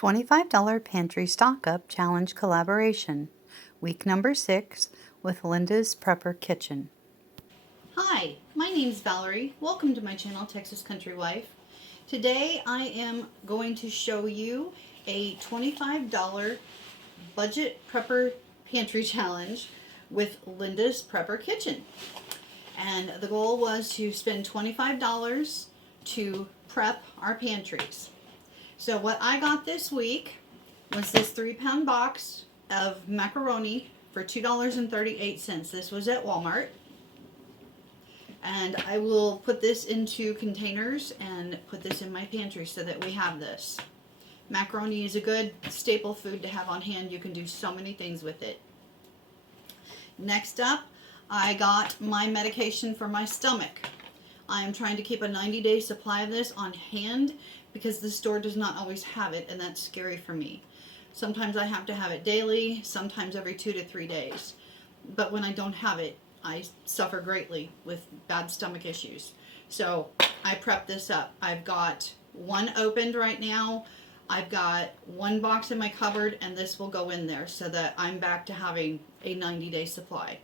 $25 Pantry Stockup Challenge Collaboration, week number 6 with Linda's Prepper Kitchen. Hi, my name's Valerie. Welcome to my channel, Texas Country Wife. Today I am going to show you a $25 budget prepper pantry challenge with Linda's Prepper Kitchen. And the goal was to spend $25 to prep our pantries. So what I got this week was this 3-pound box of macaroni for $2.38. This was at Walmart. And I will put this into containers and put this in my pantry so that we have this. Macaroni is a good staple food to have on hand. You can do so many things with it. Next up, I got my medication for my stomach. I am trying to keep a 90-day supply of this on hand because the store does not always have it, and that's scary for me. Sometimes I have to have it daily, sometimes every 2 to 3 days. But when I don't have it, I suffer greatly with bad stomach issues. So I prep this up. I've got one opened right now. I've got one box in my cupboard, and this will go in there so that I'm back to having a 90-day supply.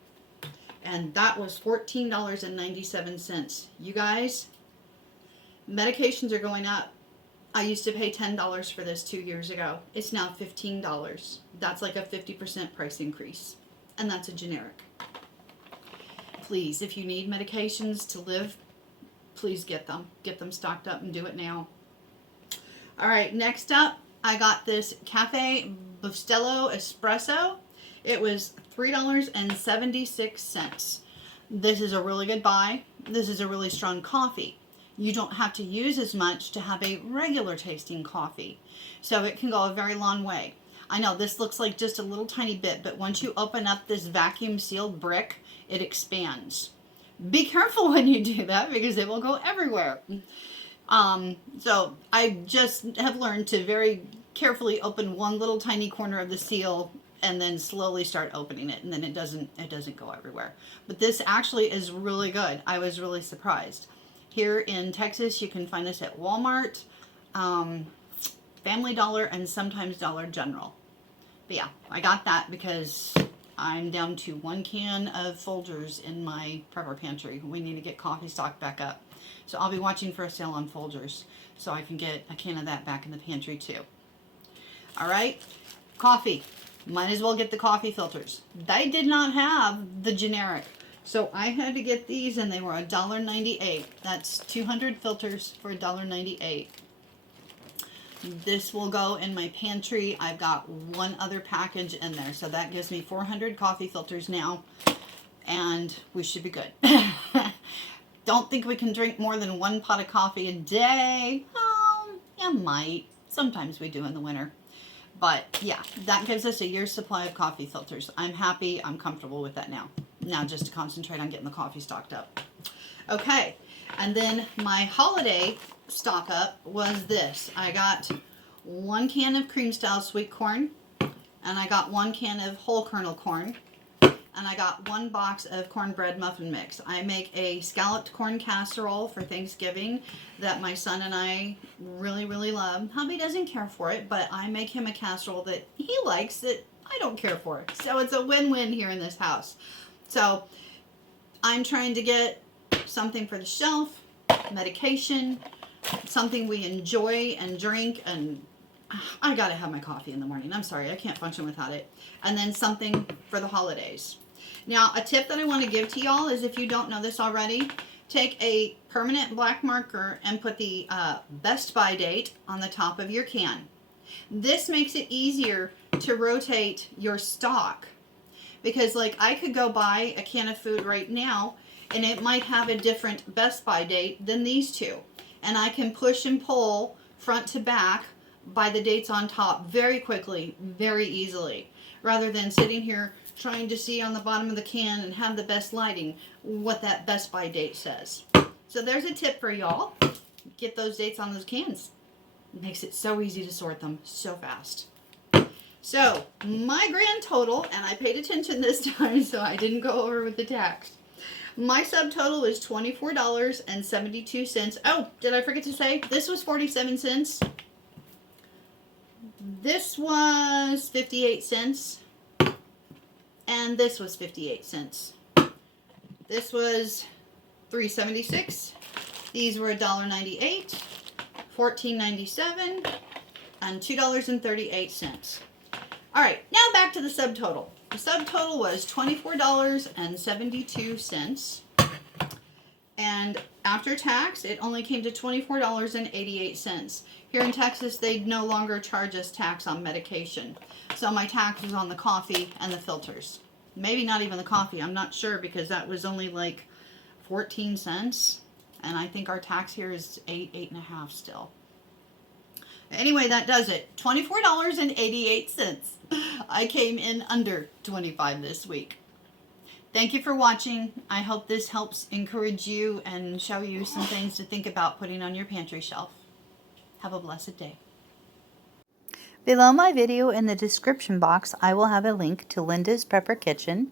And that was $14.97. You guys, medications are going up. I used to pay $10 for this 2 years ago. It's now $15. That's like a 50% price increase. And that's a generic. Please, if you need medications to live, please get them. Get them stocked up and do it now. All right, next up, I got this Cafe Bustelo Espresso. It was $3.76. This is a really good buy. This is a really strong coffee. You don't have to use as much to have a regular tasting coffee. So it can go a very long way. I know this looks like just a little tiny bit, but once you open up this vacuum sealed brick, it expands. Be careful when you do that because it will go everywhere. So I just have learned to very carefully open one little tiny corner of the seal and then slowly start opening it, and then it doesn't go everywhere. But this actually is really good. I was really surprised. Here in Texas, you can find this at Walmart, Family Dollar, and sometimes Dollar General. But yeah, I got that because I'm down to 1 can of Folgers in my prepper pantry. We need to get coffee stock back up. So I'll be watching for a sale on Folgers so I can get a can of that back in the pantry too. All right, coffee. Might as well get the coffee filters. They did not have the generic. So I had to get these, and they were $1.98. That's 200 filters for $1.98. This will go in my pantry. I've got one other package in there, so that gives me 400 coffee filters now, and we should be good. Don't think we can drink more than 1 pot of coffee a day. You might. Sometimes we do in the winter. But yeah, that gives us a year's supply of coffee filters. I'm happy. I'm comfortable with that now. Now just to concentrate on getting the coffee stocked up. Okay, and then my holiday stock up was this. I got 1 can of cream style sweet corn, and I got 1 can of whole kernel corn, and I got 1 box of cornbread muffin mix. I make a scalloped corn casserole for Thanksgiving that my son and I really, really love. Hubby doesn't care for it, but I make him a casserole that he likes that I don't care for. So it's a win-win here in this house. So I'm trying to get something for the shelf, medication, something we enjoy and drink, and I gotta have my coffee in the morning. I'm sorry, I can't function without it. And then something for the holidays. Now, a tip that I want to give to y'all is, if you don't know this already, take a permanent black marker and put the best by date on the top of your can. This makes it easier to rotate your stock. Because like I could go buy a can of food right now and it might have a different best by date than these two. And I can push and pull front to back by the dates on top very quickly, very easily. Rather than sitting here trying to see on the bottom of the can and have the best lighting what that best by date says. So there's a tip for y'all. Get those dates on those cans. It makes it so easy to sort them so fast. So my grand total, and I paid attention this time so I didn't go over with the tax. My subtotal is $24.72. Oh, did I forget to say this was 47 cents? This was 58 cents. And this was 58 cents. This was $3.76. These were $1.98, $14.97, and $2.38. All right, now back to the subtotal. The subtotal was $24.72. And after tax, it only came to $24.88. Here in Texas, they no longer charge us tax on medication. So my tax was on the coffee and the filters. Maybe not even the coffee, I'm not sure, because that was only like 14 cents. And I think our tax here is eight and a half still. Anyway, that does it. $24.88. I came in under 25 this week. Thank you for watching. I hope this helps encourage you and show you some things to think about putting on your pantry shelf. Have a blessed day. Below my video in the description box, I will have a link to Linda's Prepper Kitchen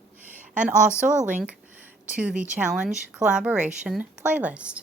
and also a link to the Challenge Collaboration playlist.